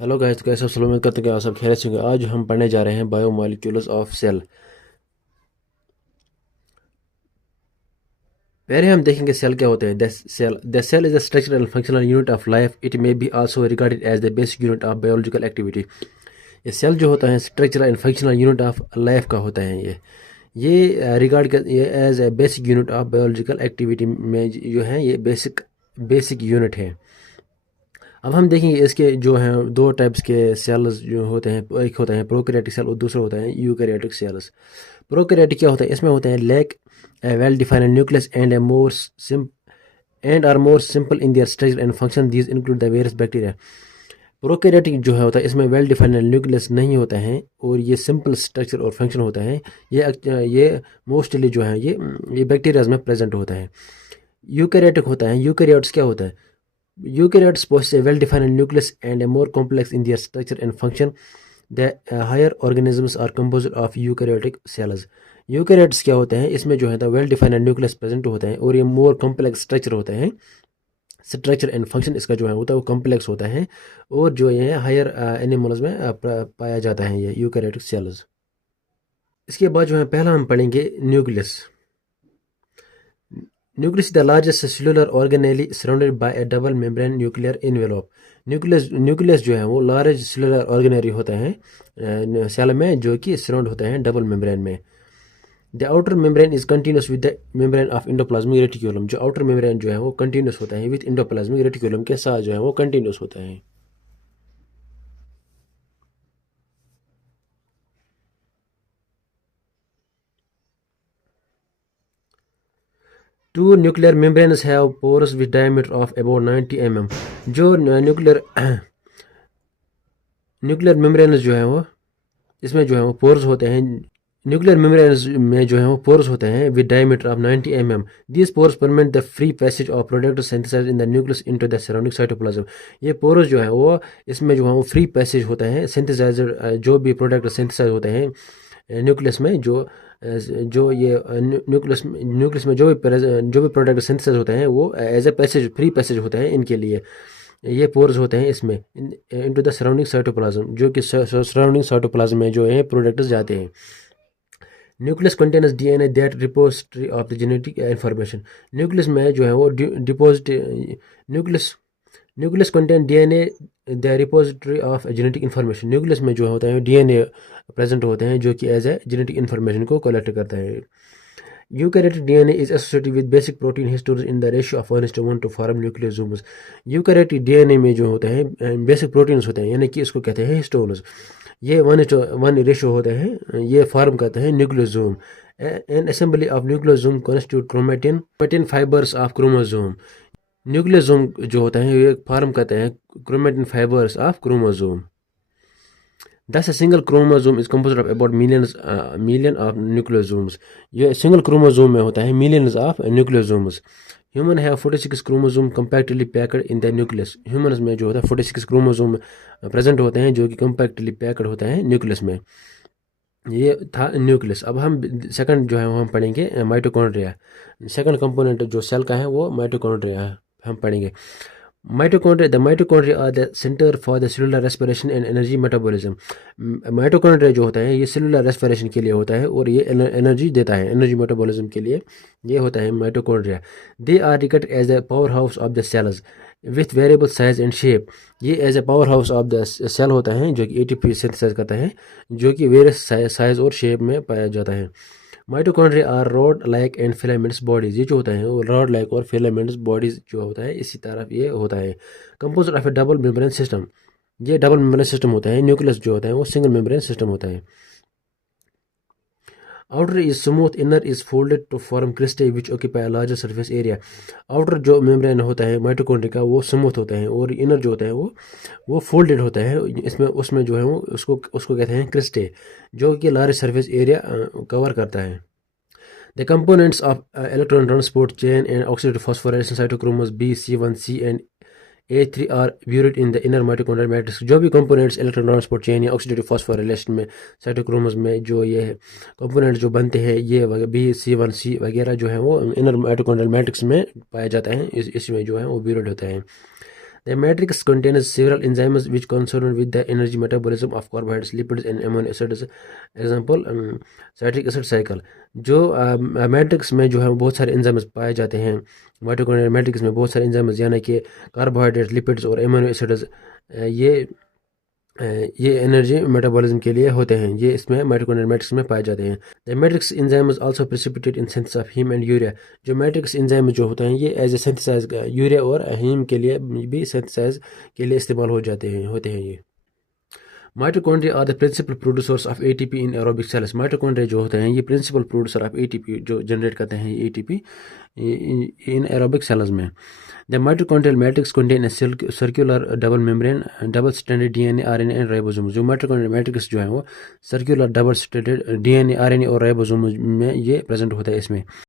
Hello guys, तो कैसे सब उम्मीद करते हैं कि आप सब खैरियत से होंगे। आज हम पढ़ने जा रहे हैं बायोमोलिक्यूल्स ऑफ सेल। पहले हम देखेंगे सेल क्या होते हैं। The cell is the structural and functional unit of life. It may be also regarded as the basic unit of biological activity. ये सेल जो होता है structural and functional unit of life का होता है। ये रिगार्ड कर ये as a basic unit of biological activity में जो है ये बेसिक यूनिट है। अब हम देखेंगे इसके जो हैं दो टाइप्स के सेल्स जो होते हैं। एक होता है प्रोकैरियोटिक सेल और दूसरा होता है यूकैरियोटिक सेल्स। प्रोकैरियोटिक क्या होता है? इसमें होते हैं lack a well defined nucleus and a more sim and are more simple in their structure and function. These include the various bacteria. Prokaryotic जो है होता है इसमें वेल डिफाइंड न्यूक्लियस नहीं होता है और ये सिंपल स्ट्रक्चर और फंक्शन होता है। ये मोस्टली जो है ये बैक्टीरियाज में प्रेजेंट होता है। यूकैरियोटिक होता है, यूकैरियोट्स क्या होता है? Eukaryotes possess a well-defined nucleus and a more complex in their structure and function. The higher organisms are composed of eukaryotic cells. Eukaryotes क्या होते हैं? इसमें जो है वेल डिफाइंड न्यूक्लियस प्रेजेंट होते हैं और ये मोर कॉम्प्लेक्स स्ट्रक्चर होते हैं। स्ट्रक्चर एंड फंक्शन इसका जो है होता है वो कॉम्प्लेक्स होता है और जो ये हायर एनिमल्स में पाया जाता है ये यूकैरियोटिक सेल्स। इसके बाद जो है पहला हम पढ़ेंगे nucleus. Nucleus is the largest cellular organelle surrounded by a double membrane nuclear envelope. Nucleus जो है वो लार्ज सेलुलर ऑर्गेनरी होते हैं सेल में, जो कि सराउंड होते हैं डबल मेम्ब्रेन में। The outer membrane is continuous with the membrane of endoplasmic reticulum. जो आउटर मेम्ब्रेन जो है वो कंटिन्यूस होता है विद इंडोप्लाज्मिक रेटिकुलम के साथ जो है वो कंटिन्यूस होता है। Two nuclear membranes have pores with diameter of about 90 mm. जो न्यूक्लियर मेम्ब्रेन्स जो है वो इसमें जो है वो पोर्स होते हैं। न्यूक्लियर मेम्ब्रेन्स में जो है वो पोर्स होते हैं with diameter of 90 mm. These pores permit the free passage of product synthesize in the nucleus into the surrounding cytoplasm. ये पोर्स जो है वो इसमें जो है वो फ्री पैसेज होता है सिंथेसाइजर जो भी प्रोडक्ट सिंथेसाइज होते हैं न्यूक्लियस में। जो ये न्यूक्लियस में जो भी प्रोडक्ट सिंथेसाइज होते हैं वो as a passage free passage होता है इनके लिए। ये पोर्स होते हैं इसमें इनटू द सराउंडिंग साइटोप्लाज्म, जो कि सराउंडिंग साइटोप्लाज्म में जो है प्रोडक्ट्स जाते हैं। Nucleus contains DNA that repository of the genetic information. Nucleus में जो है वो deposit nucleus contain DNA the repository of genetic information. Nucleus में जो होता है डीएनए प्रेजेंट होते हैं जो कि एज ए जेनेटिक इंफॉर्मेशन को कलेक्ट करता है। Eukaryotic DNA is associated with basic protein histones in the ratio of 1:1 to form nucleosomes. Eukaryotic DNA में जो होते हैं बेसिक प्रोटीन्स होते हैं, यानी कि इसको कहते हैं हिस्टोन्स। ये 1:1 रेशियो होते हैं, ये फॉर्म करते हैं nucleosome. N assembly of nucleosome constitute chromatin fibres of chromosome. Nucleosome जो होता है ये फॉर्म करते हैं chromatin fibres of chromosome. Thus, a single chromosome is composed of about million of nucleosomes. ये सिंगल क्रोमोसोम में होता है millions of nucleosomes. Human have 46 chromosome compactly packed in the nucleus. Humans में जो होता है 46 क्रोमोसोम प्रेजेंट होते हैं जो कि compactly packed होते हैं न्यूक्लियस में। ये था न्यूक्लियस। अब हम सेकंड जो है वो हम पढ़ेंगे माइटोकॉन्ड्रिया। सेकंड कंपोनेंट जो सेल का है वो माइटोकॉन्ड्रिया हम पढ़ेंगे। The mitochondria are the center for the cellular respiration and energy metabolism. Mitochondria जो होता है ये सेलुलर रेस्पिरेशन के लिए होता है और ये एनर्जी देता है, एनर्जी मेटाबॉलिज्म के लिए ये होता है mitochondria. They are regarded as the power house of the cells with variable size and shape. ये as a power house of the cell होता है जो कि एटीपी सिंथेसाइज करता है, जो कि वेरियस साइज और शेप में पाया जाता है। Mitochondria are rod like and filaments bodies. ये जो होता है वो रॉड लाइक और फिलामेंट्स बॉडीज जो होता है इसी तरफ ये होता है। Compose of a double membrane system. ये डबल मेम्ब्रेन सिस्टम होता है। न्यूक्लियस जो होता है वो सिंगल मेम्ब्रेन सिस्टम होता है। Outer is smooth, inner is folded to form cristae which occupy a larger surface area. Outer जो मेम्ब्रेन होता है माइटोकॉन्ड्रिया का वो स्मूथ होता है और इनर जो होता है वो फोल्डेड होता है। इसमें उसमें जो है वो उसको कहते हैं क्रिस्टे, जो कि लार्ज सरफेस एरिया कवर करता है। The components of electron transport chain and oxidative phosphorylation cytochromes B, C1, C and A3 are buried in the inner mitochondrial matrix. जो भी components electron transport chain या oxidative phosphorylation में cytochromes में जो ये components जो बनते हैं ये B, C1, C वगैरह जो है वो inner mitochondrial matrix में पाया जाता है। इसमें जो है वो buried होता है। The matrix contains several enzymes which concerned with the energy metabolism of carbohydrates, lipids and amino acids. Example, citric acid cycle. जो मैट्रिक्स में जो है बहुत सारे एंजाइम्स पाए जाते हैं, माइटोकॉन्ड्रियल मैट्रिक्स में बहुत सारे एंजाइम्स यानी कि कार्बोहाइड्रेट, लिपिड्स और एमिनो एसिड्स, ये एनर्जी मेटाबॉलिज्म के लिए होते हैं, ये इसमें माइटोकॉन्ड्रियल मैट्रिक्स में पाए जाते हैं। The matrix enzymes also precipitate in synthesis of heme and urea. जो मैट्रिक्स एंजाइम जो होते हैं ये एज ए सिंथेसाइज यूरिया और हीम के लिए भी सिंथेसाइज के लिए इस्तेमाल होते हैं ये। Mitochondria are the principal producers of ATP in aerobic cells. Mitochondria जो होते हैं ये प्रिंसिपल प्रोड्यूसर ऑफ एटीपी जो जनरेट करते हैं एटीपी इन एरोबिक सेल्स में। The mitochondrial matrix contain a circular double membrane, double stranded DNA, RNA and ribosome. जो mitochondrial matrix जो है वो circular double stranded DNA, RNA और राइबोसोम में ये प्रेजेंट होता है इसमें।